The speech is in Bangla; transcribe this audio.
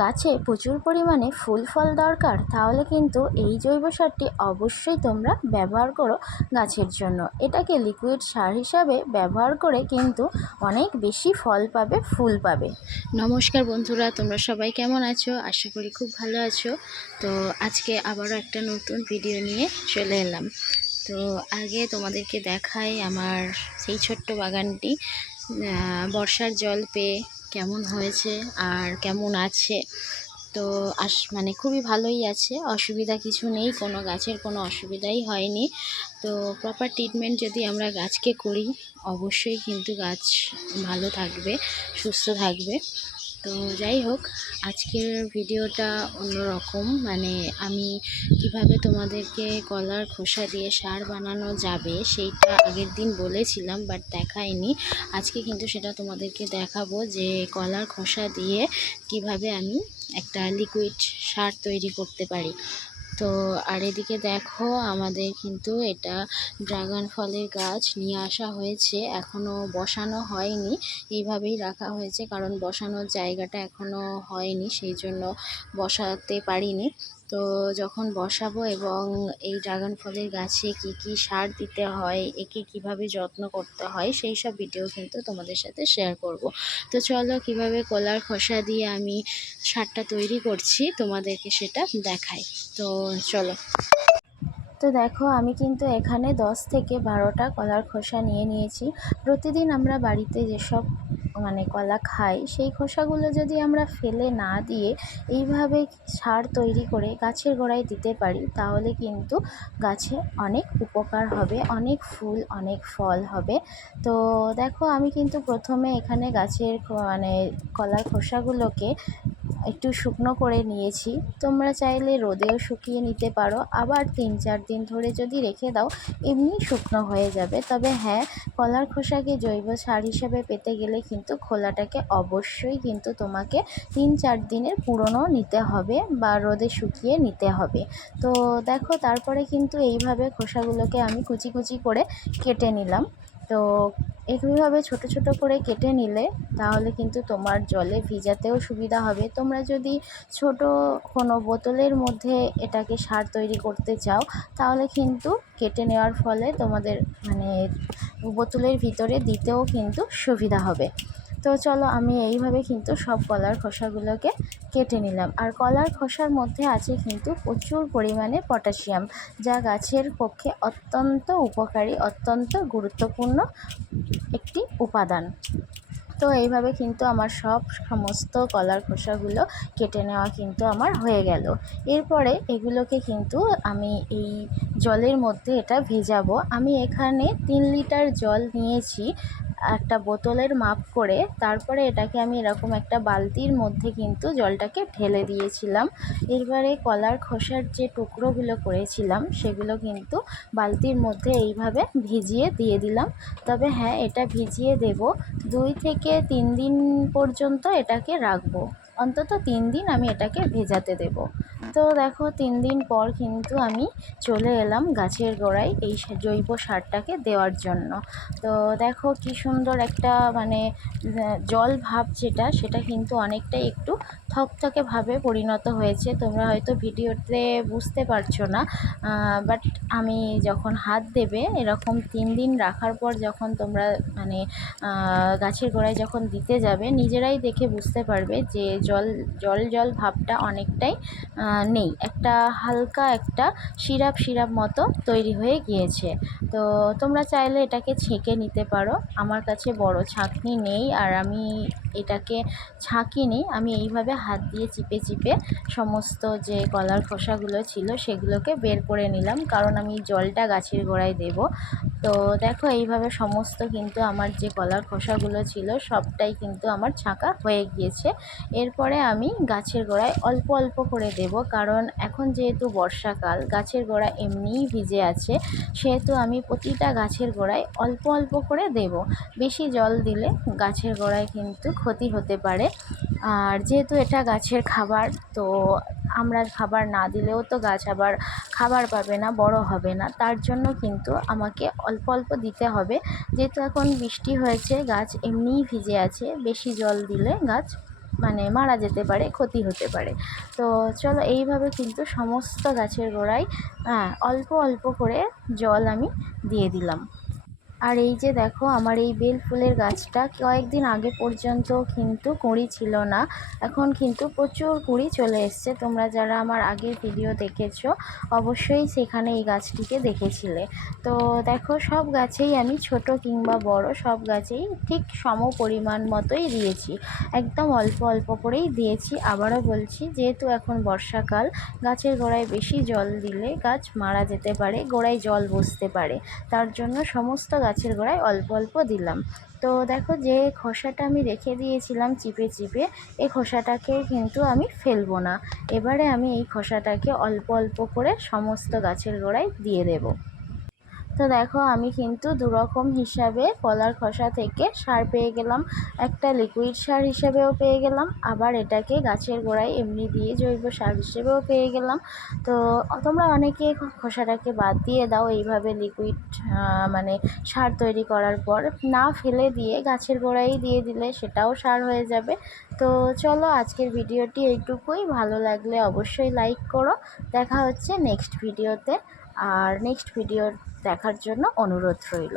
গাছে প্রচুর পরিমাণে ফুল ফল দরকার, তাহলে কিন্তু এই জৈব সারটি অবশ্যই তোমরা ব্যবহার করো গাছের জন্য। এটাকে লিকুইড সার হিসাবে ব্যবহার করে কিন্তু অনেক বেশি ফল পাবে, ফুল পাবে। নমস্কার বন্ধুরা, তোমরা সবাই কেমন আছো? আশা করি খুব ভালো আছো। তো আজকে আবারও একটা নতুন ভিডিও নিয়ে চলে এলাম। তো আগে তোমাদেরকে দেখাই আমার সেই ছোট্ট বাগানটি বর্ষার জল পেয়ে কেমন হয়েছে আর কেমন আছে। তো মানে খুবই ভালোই আছে, অসুবিধা কিছু নেই, কোনো গাছের কোনো অসুবিধাই হয়নি। তো প্রপার ট্রিটমেন্ট যদি আমরা গাছকে করি, অবশ্যই কিন্তু গাছ ভালো থাকবে, সুস্থ থাকবে। তো যাই হোক, আজকের ভিডিওটা অন্যরকম। মানে আমি কিভাবে তোমাদেরকে কলার খোসা দিয়ে সার বানানো যাবে সেইটা আগের দিন বলেছিলাম, বাট দেখাইনি। আজকে কিন্তু সেটা তোমাদেরকে দেখাবো যে কলার খোসা দিয়ে কিভাবে আমি একটা লিকুইড সার তৈরি করতে পারি। তো আর এদিকে দেখো, আমাদের কিন্তু এটা ড্রাগন ফলের গাছ নিয়ে আসা হয়েছে, এখনও বসানো হয়নি, এইভাবেই রাখা হয়েছে কারণ বসানোর জায়গাটা এখনও হয়নি, সেই জন্য বসাতে পারিনি। তো যখন বসাবো এবং এই ড্রাগন ফলের গাছে কি কি সার দিতে হয়, একে কিভাবে যত্ন করতে হয়, সেই সব ভিডিও কিন্তু তোমাদের সাথে শেয়ার করব। তো চলো, কিভাবে কলার খোসা দিয়ে আমি সারটা তৈরি করছি তোমাদেরকে সেটা দেখাই। তো চলো। তো দেখো, আমি কিন্তু এখানে 10 থেকে 12টা কলার খোসা নিয়ে নিয়েছি। প্রতিদিন আমরা বাড়িতে যেসব কলা খাই, সেই খোসাগুলো যদি আমরা ফেলে না দিয়ে এইভাবে সার তৈরি করে গাছের গোড়ায় দিতে পারি, তাহলে কিন্তু গাছে অনেক উপকার হবে, অনেক ফুল, অনেক ফল হবে। তো দেখো, আমি কিন্তু প্রথমে এখানে গাছের কলার খোসাগুলোকে একটু শুকনো করে নিয়েছি। তোমরা চাইলে রোদেও শুকিয়ে নিতে পারো, আবার 3-4 দিন ধরে যদি রেখে দাও এমনি শুকনো হয়ে যাবে। তবে হ্যাঁ, কলার খোসাকে জৈব সার হিসেবে পেতে গেলে কিন্তু খোলাটাকে অবশ্যই কিন্তু তোমাকে 3-4 দিনের পুরনো নিতে হবে বা রোদে শুকিয়ে নিতে হবে। তো দেখো, তারপরে কিন্তু এইভাবে খোসাগুলোকে আমি কুচি কুচি করে কেটে নিলাম। তো এইভাবে ছোট ছোট করে কেটে নিলে তাহলে কিন্তু তোমার জলে ভিজাতেও সুবিধা হবে। তোমরা যদি ছোট কোনো বোতলের মধ্যে এটাকে সার তৈরি করতে চাও, তাহলে কিন্তু কেটে নেওয়ার ফলে তোমাদের বোতলের ভিতরে দিতেও কিন্তু সুবিধা হবে। তো চলো, আমি এইভাবে কিন্তু সব কলার খোসাগুলোকে কেটে নিলাম। আর কলার খোসার মধ্যে আছে কিন্তু প্রচুর পরিমাণে পটাশিয়াম, যা গাছের পক্ষে অত্যন্ত উপকারী, অত্যন্ত গুরুত্বপূর্ণ একটি উপাদান। তো এইভাবে কিন্তু আমার সমস্ত কলার খোসাগুলো কেটে নেওয়া কিন্তু আমার হয়ে গেল। এরপরে এগুলোকে কিন্তু আমি এই জলের মধ্যে এটা ভেজাবো। আমি এখানে 3 লিটার জল নিয়েছি একটা বোতলের মাপ করে। তারপরে এটাকে আমি এরকম একটা বালতির মধ্যে কিন্তু জলটাকে ঢেলে দিয়েছিলাম। এবারে কলার খোসার যে টুকরোগুলো করেছিলাম সেগুলো কিন্তু বালতির মধ্যে এইভাবে ভিজিয়ে দিয়ে দিলাম। তবে হ্যাঁ, এটা ভিজিয়ে দেব 2 থেকে 3 দিন পর্যন্ত এটাকে রাখবো। অন্তত 3 দিন আমি এটাকে ভেজাতে দেব। তো দেখো, 3 দিন পর কিন্তু আমি চলে এলাম গাছের গোড়ায় এই জৈব সারটাকে দেওয়ার জন্য। তো দেখো কি সুন্দর একটা জল ভাব, সেটা কিন্তু অনেকটাই একটু থকথকে ভাবে পরিণত হয়েছে। তোমরা হয়তো ভিডিওতে বুঝতে পারছো না, বাট আমি যখন হাত দেবে এরকম 3 দিন রাখার পর যখন তোমরা গাছের গোড়ায় যখন দিতে যাবে, নিজেরাই দেখে বুঝতে পারবে যে জল জল জল ভাবটা অনেকটাই নেই, একটা হালকা একটা সিরাপ সিরাপ মতো তৈরি হয়ে গিয়েছে। তো তোমরা চাইলে এটাকে ছেঁকে নিতে পারো। আমার কাছে বড় ছাঁকনি নেই আর আমি এটাকে ছাঁকিনি, আমি এইভাবে হাত দিয়ে চিপে চিপে সমস্ত যে কলার খোসাগুলো ছিল সেগুলোকে বের করে নিলাম, কারণ আমি জলটা গাছের গোড়ায় দেব। তো দেখো, এইভাবে সমস্ত কিন্তু আমার যে কলার খোসাগুলো ছিল সবটাই কিন্তু আমার ছাঁকা হয়ে গিয়েছে। এরপরে আমি গাছের গোড়ায় অল্প অল্প করে দেব, কারণ এখন যেহেতু বর্ষাকাল, গাছের গোড়া এমনিই ভিজে আছে, সেহেতু আমি প্রতিটা গাছের গোড়ায় অল্প অল্প করে দেব। বেশি জল দিলে গাছের গোড়ায় কিন্তু ক্ষতি হতে পারে। আর যেহেতু এটা গাছের খাবার, তো আমরা খাবার না দিলেও তো গাছ আবার খাবার পাবে না, বড় হবে না। তার জন্য কিন্তু আমাকে অল্প অল্প দিতে হবে। যেহেতু এখন বৃষ্টি হয়েছে, গাছ এমনিই ভিজে আছে, বেশি জল দিলে গাছ মানে মারা যেতে পারে, ক্ষতি হতে পারে। তো চলো এইভাবে কিন্তু সমস্ত গাছের গোড়ায় অল্প অল্প করে জল আমি দিয়ে দিলাম। আর এই যে দেখো আমার এই বেল ফুলের গাছটা কয়েকদিন আগে পর্যন্ত কিন্তু কুঁড়ি ছিল না, এখন কিন্তু প্রচুর কুঁড়ি চলে এসছে। তোমরা যারা আমার আগের ভিডিও দেখেছো অবশ্যই সেখানে এই গাছটিকে দেখেছিলে। তো দেখো সব গাছেই আমি ছোট কিংবা বড় সব গাছেই ঠিক সম পরিমাণ মতোই দিয়েছি, একদম অল্প অল্প করেই দিয়েছি। আবারও বলছি, যেহেতু এখন বর্ষাকাল, গাছের গোড়ায় বেশি জল দিলে গাছ মারা যেতে পারে, গোড়ায় জল বসতে পারে, তার জন্য সমস্ত গাছের গোড়ায় অল্প অল্প দিলাম। তো দেখো যে খোসাটা আমি রেখে দিয়েছিলাম চিপে চিপে, এই খোসাটাকে কিন্তু আমি ফেলবো না। এবারে আমি এই খোসাটাকে অল্প অল্প করে সমস্ত গাছের গোড়ায় দিয়ে দেবো। তো দেখো আমি কিন্তু দুরকম হিসাবে কলার খোসা থেকে সার পেয়ে গেলাম, একটা লিকুইড সার হিসেবেও পেয়ে গেলাম, আবার এটাকে গাছের গোড়ায় এমনি দিয়ে জৈব সার হিসেবেও পেয়ে গেলাম। তো তোমরা অনেকে খোসাটাকে বাদ দিয়ে দাও এইভাবে লিকুইড মানে সার তৈরি করার পর, না ফেলে দিয়ে গাছের গোড়ায় দিয়ে দিলে সেটাও সার হয়ে যাবে। তো চলো আজকের ভিডিওটি এইটুকুই, ভালো লাগলে অবশ্যই লাইক করো। দেখা হচ্ছে নেক্সট ভিডিওতে, আর নেক্সট ভিডিও দেখার জন্য অনুরোধ রইল।